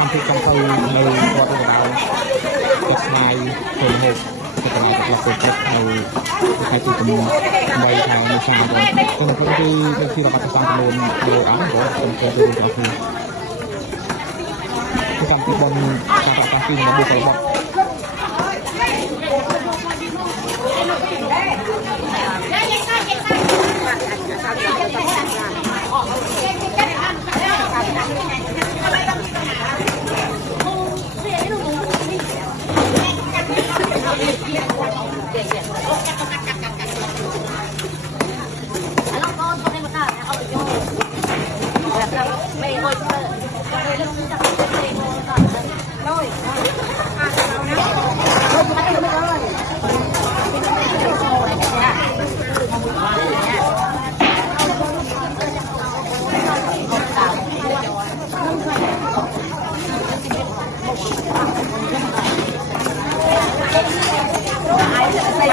ความผิดของเขาในวัดเราจะนายคนหกจะนายกับเราเป็นเล็กในใครที่กำลังใบไทยในชาติเลยซึ่งคนที่เราปฏิสัมพันธ์โดยอ้างว่าเป็นตัวตัวเราคือผู้การที่บนการต่อการปีนของบุคคลบด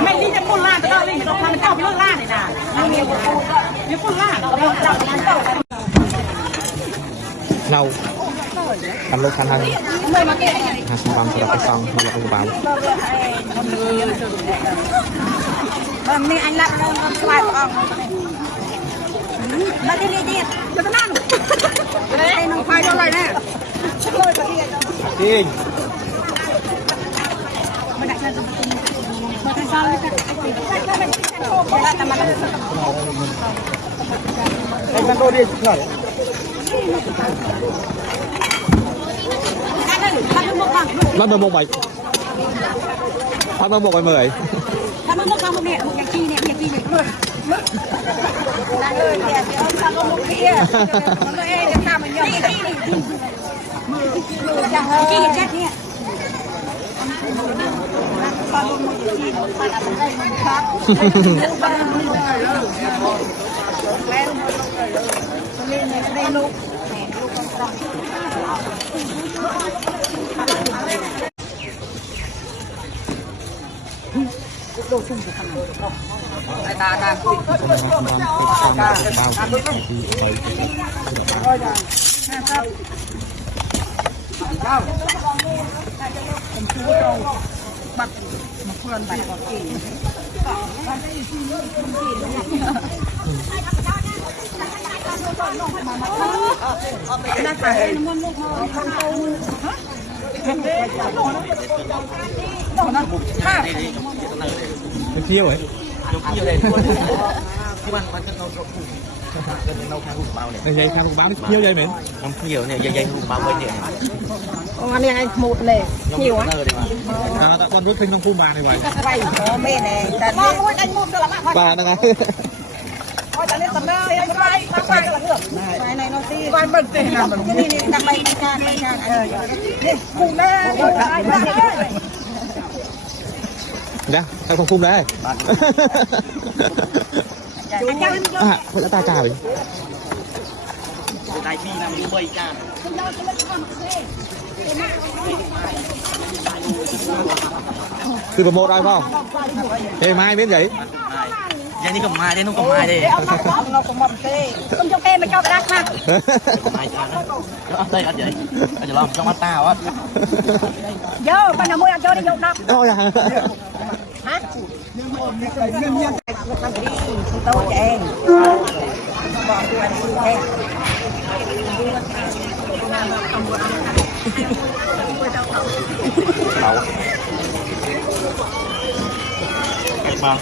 ไม่นี่จะพุ่นล่าแต่ก็เลยไม่ต้องทำเจ้าไปเลิกล่าเลยนะไม่พุ่นล่าเราทำรถคันนั้นหาสมบัติสำหรับไปซองมาจากอุบาลบางนี่อันละเราสบายกว่ามาที่นี่ดิจะนั่งไอ้น้องไฟเท่าไรแน่จริงไอ้มันโดนดิหน่อยแล้วมันบอกไปแล้วมันบอกไปเมื่อไหร่ถ้ามันบอกว่าเนี่ยอย่างที่เนี่ยอย่างที่เนี่ยนั่นเลยเนี่ยเดี๋ยวทำลูกเพี้ยมันเองจะทำมันยังที่ที่แค่เนี่ยตอนลงมือที่มันอะไรมันครับแล้วมันเลยได้ลูกลูกต้องดูซุ่มจะทำอะไรตาคุยบัตรมาเพื่อนบัตรของกินน่าขายน้ำมันลูกมาไปเที่ยวเหรอที่มันจะเอาผูกเราทางผูกเบาเนี่ยในใจทางผูกเบาเที่ยวใหญ่เหม็นน้ำเที่ยวเนี่ยใหญ่ๆผูกเบาไว้เนี่ยอันนี้ไอ้หมดเลยหิวอ่ะตอนรถขึ้นต้องพุ่งมาในวัยไปไม่แน่แต่มองว่าไอ้หมดจะละมากปลาไงแต่เนี่ยตำแหน่งไปละเหือบในโนตีไปเบิ่งตีนะนี่นักไปการนี่พุ่งแม่เดี๋ยวใครคงพุ่มได้คนละตาจ่าเลยได้ที่นะมีใบจ้าคือโปรโมทได้ป่ะเฮ้ยไม่เป็นไงอย่างนี้ก็มาได้นุ่งก็มาได้เราก็มาเต้ต้องยกเต้มาเจ้ารักนะมาจ้าแล้วเอาเต้เอาใหญ่เอาจะลองจ้องมาตาวะเยอะปัญหามวยเจ้าได้ยกนับเอาอย่างฮะทำดีโตเองบอกดูอันนี้เองเรามา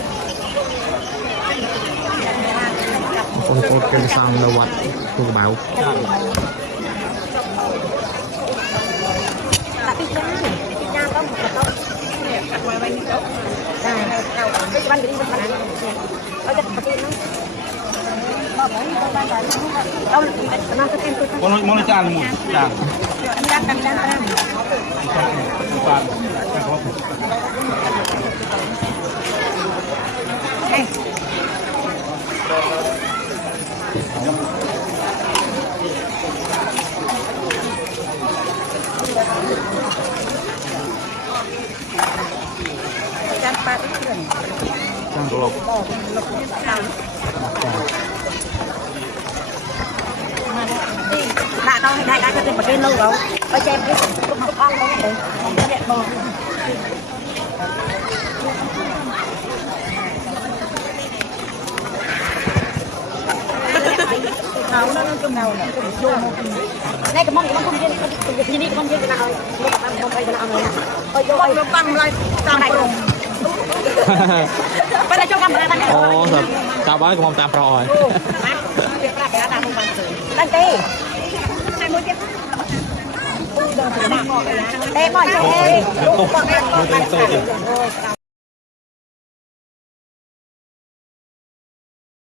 โอ้โหเป็นซองระวัดผูกเบาวันนี้เป็นวันนั้นเราจะปฏิบัติเรานำสกินตัวคนมองจานหมุนจานกันจานปลาที่เขื่อนจานตัวลบหนัก tao hay đại cái tiền bạc lâu rồi ở trên cái cũng ăn đấy để đẹp bò nào nó cơm nào này cái mông không kia cái gì không kia cái nào không phải cái nào rồi ôi vô băng lại tao nàyไปเลยช่วยกันมาตั้งแต่ โอ้สุดชาวบ้านก็มองตามปลอย ตั้งตีเต้บ่อยเต้ลูกบอกให้